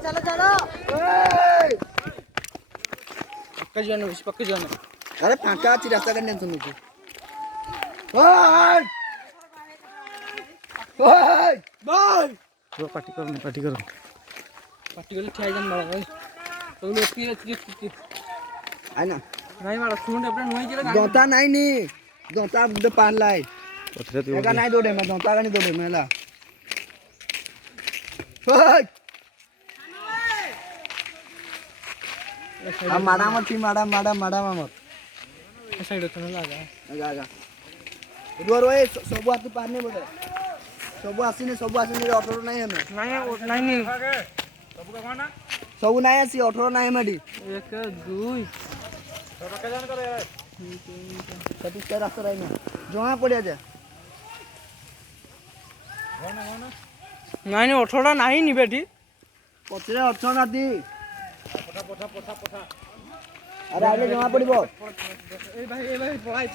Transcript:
चलो चलो पक्के जाना अरे फांका अच्छी रास्ता करने तुम मुझे पार्टी करो पार्टी करो ठिया जान मारा भाई तो लोग की आई ना नहीं मारा सुन अपने नोई जरा दोता नहीं नी दोता दे पान लाई एका नहीं दौड़े मैं दोता का नहीं दौड़े मैं ला हम मारा मत थी मारा मत साइड तो ना लगा आगा रो सब आते पानी बोले सब आसीने ऑटो नहीं हमें नहीं सब का कोना सब नहीं आसी ऑटो नहीं मडी 1 2 सब का जान करे कति से रास्ता रही ना जोहा पड़िया जा नहीं ऑटोटा नहीं नी बेटी पछरे ऑटो ना दी पठा अरे आले जोहा पड़िबो ए भाई पढ़ाई